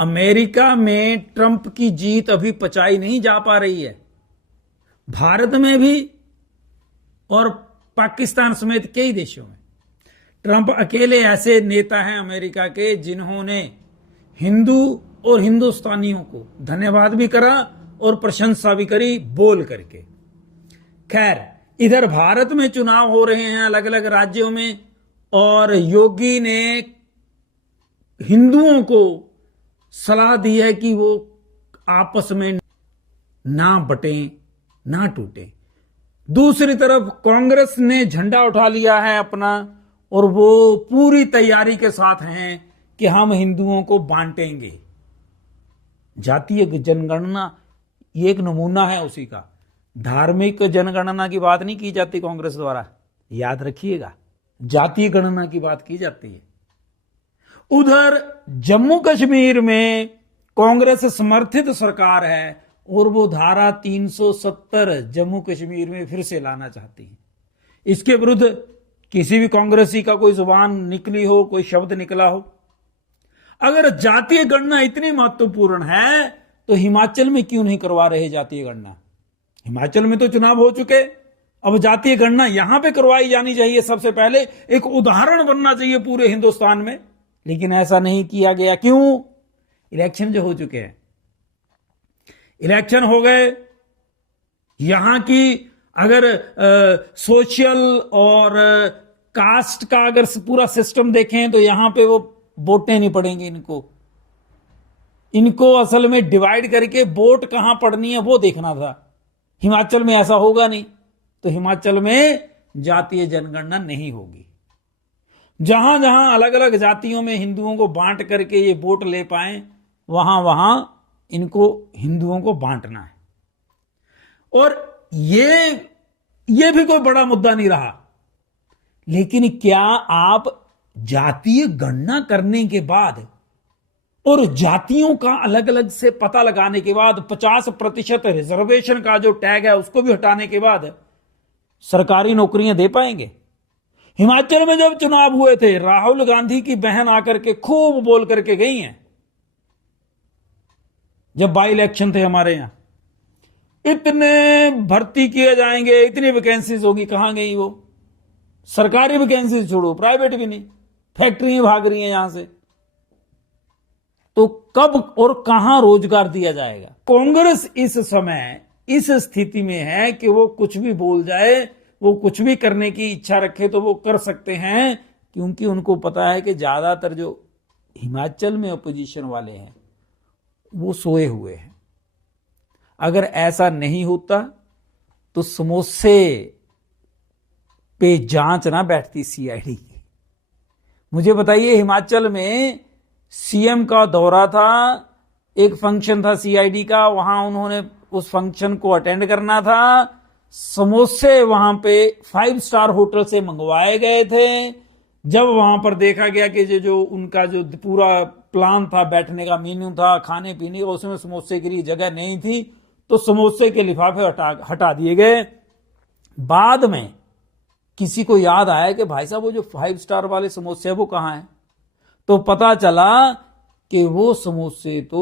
America में Trump की जीत अभी पचाई नहीं जा पा रही है। भारत में भी और पाकिस्तान समेत कई देशों में ट्रंप अकेले ऐसे नेता हैं अमेरिका के जिन्होंने हिंदू और हिंदुस्तानियों को धन्यवाद भी करा और प्रशंसा भी करी बोल करके। खैर, इधर भारत में चुनाव हो रहे हैं अलग अलग राज्यों में, और योगी ने हिंदुओं को सलाह दी है कि वो आपस में ना बटें, ना टूटें। दूसरी तरफ कांग्रेस ने झंडा उठा लिया है अपना, और वो पूरी तैयारी के साथ हैं कि हम हिंदुओं को बांटेंगे। जातीय जनगणना ये एक नमूना है उसी का। धार्मिक जनगणना की बात नहीं की जाती कांग्रेस द्वारा, याद रखिएगा, जातीय गणना की बात की जाती है। उधर जम्मू कश्मीर में कांग्रेस समर्थित सरकार है और वो धारा 370 जम्मू कश्मीर में फिर से लाना चाहती है। इसके विरुद्ध किसी भी कांग्रेसी का कोई जुबान निकली हो, कोई शब्द निकला हो। अगर जातीय गणना इतनी महत्वपूर्ण है तो हिमाचल में क्यों नहीं करवा रहे जातीय गणना? हिमाचल में तो चुनाव हो चुके, अब जातीय गणना यहां पे करवाई जानी चाहिए। सबसे पहले एक उदाहरण बनना चाहिए पूरे हिंदुस्तान में, लेकिन ऐसा नहीं किया गया। क्यों? इलेक्शन जो हो चुके हैं, इलेक्शन हो गए, यहां की अगर सोशल और कास्ट का अगर पूरा सिस्टम देखें तो यहां पे वो वोटें नहीं पड़ेंगी। इनको असल में डिवाइड करके वोट कहां पड़नी है वो देखना था। हिमाचल में ऐसा होगा नहीं, तो हिमाचल में जातीय जनगणना नहीं होगी। जहां जहां अलग अलग जातियों में हिंदुओं को बांट करके ये वोट ले पाए, वहां वहां इनको हिंदुओं को बांटना है। और ये भी कोई बड़ा मुद्दा नहीं रहा। लेकिन क्या आप जातीय गणना करने के बाद और जातियों का अलग अलग से पता लगाने के बाद 50% रिजर्वेशन का जो टैग है उसको भी हटाने के बाद सरकारी नौकरियां दे पाएंगे? हिमाचल में जब चुनाव हुए थे, राहुल गांधी की बहन आकर के खूब बोल करके गई हैं। जब बाई इलेक्शन थे हमारे यहां, इतने भर्ती किए जाएंगे, इतनी वैकेंसीज होगी। कहां गई वो? सरकारी वैकेंसीज छोड़ो, प्राइवेट भी नहीं, फैक्ट्रियां भाग रही हैं यहां से। तो कब और कहां रोजगार दिया जाएगा? कांग्रेस इस समय इस स्थिति में है कि वो कुछ भी बोल जाए, वो कुछ भी करने की इच्छा रखे तो वो कर सकते हैं, क्योंकि उनको पता है कि ज्यादातर जो हिमाचल में अपोजिशन वाले हैं वो सोए हुए हैं। अगर ऐसा नहीं होता तो समोसे पे जांच ना बैठती सीआईडी की। मुझे बताइए, हिमाचल में सीएम का दौरा था, एक फंक्शन था सीआईडी का, वहां उन्होंने उस फंक्शन को अटेंड करना था। समोसे वहां पे 5 स्टार होटल से मंगवाए गए थे। जब वहां पर देखा गया कि जो उनका जो पूरा प्लान था, बैठने का मेन्यू था, खाने पीने का, उसमें समोसे के लिए जगह नहीं थी, तो समोसे के लिफाफे हटा दिए गए। बाद में किसी को याद आया कि भाई साहब वो जो 5 स्टार वाले समोसे है वो कहां है? तो पता चला कि वो समोसे तो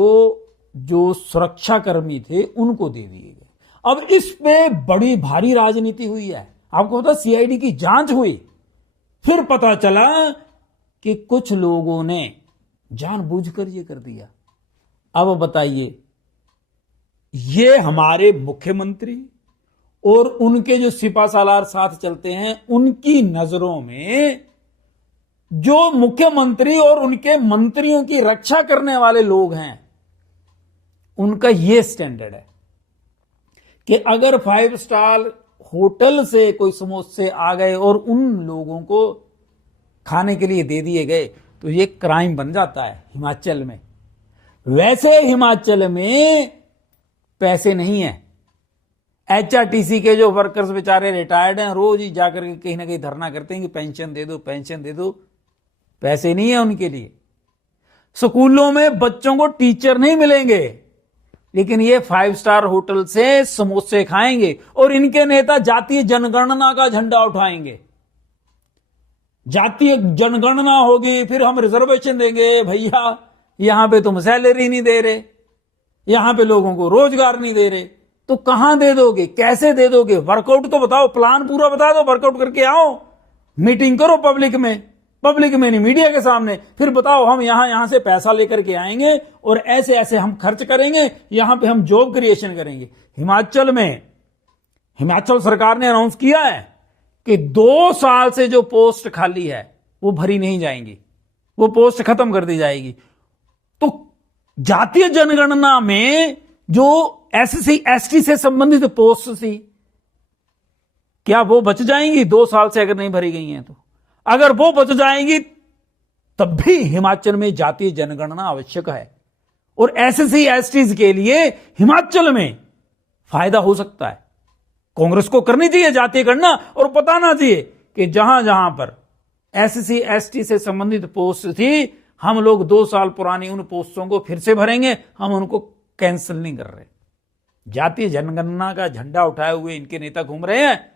जो सुरक्षा कर्मी थे उनको दे दिए गए। अब इस पे बड़ी भारी राजनीति हुई है। आपको पता, सीआईडी की जांच हुई, फिर पता चला कि कुछ लोगों ने जानबूझकर ये कर दिया। अब बताइए, ये हमारे मुख्यमंत्री और उनके जो सिपासालार साथ चलते हैं, उनकी नजरों में जो मुख्यमंत्री और उनके मंत्रियों की रक्षा करने वाले लोग हैं, उनका यह स्टैंडर्ड है कि अगर 5 स्टार होटल से कोई समोसे आ गए और उन लोगों को खाने के लिए दे दिए गए तो ये क्राइम बन जाता है हिमाचल में। वैसे हिमाचल में पैसे नहीं है। एचआरटीसी के जो वर्कर्स बेचारे रिटायर्ड हैं, रोज ही जाकर के कहीं ना कहीं धरना करते हैं कि पेंशन दे दो, पेंशन दे दो। पैसे नहीं है उनके लिए। स्कूलों में बच्चों को टीचर नहीं मिलेंगे, लेकिन ये 5 स्टार होटल से समोसे खाएंगे और इनके नेता जातीय जनगणना का झंडा उठाएंगे। जातीय जनगणना होगी, फिर हम रिजर्वेशन देंगे। भैया यहां पे तुम सैलरी नहीं दे रहे, यहां पे लोगों को रोजगार नहीं दे रहे, तो कहां दे दोगे, कैसे दे दोगे? वर्कआउट तो बताओ, प्लान पूरा बता दो, वर्कआउट करके आओ, मीटिंग करो पब्लिक में नहीं, मीडिया के सामने, फिर बताओ हम यहां से पैसा लेकर के आएंगे और ऐसे ऐसे हम खर्च करेंगे, यहां पे हम जॉब क्रिएशन करेंगे। हिमाचल सरकार ने अनाउंस किया है कि 2 साल से जो पोस्ट खाली है वो भरी नहीं जाएंगी, वो पोस्ट खत्म कर दी जाएगी। तो जातीय जनगणना में जो SC ST से संबंधित पोस्ट थी, क्या वो बच जाएंगी 2 साल से अगर नहीं भरी गई हैं? तो अगर वो बच जाएंगी तब भी हिमाचल में जातीय जनगणना आवश्यक है, और SC ST के लिए हिमाचल में फायदा हो सकता है। कांग्रेस को करनी चाहिए जातीय गणना और बताना चाहिए कि जहां जहां पर SC ST से संबंधित पोस्ट थी, हम लोग 2 साल पुरानी उन पोस्टों को फिर से भरेंगे, हम उनको कैंसिल नहीं कर रहे। जातीय जनगणना का झंडा उठाए हुए इनके नेता घूम रहे हैं,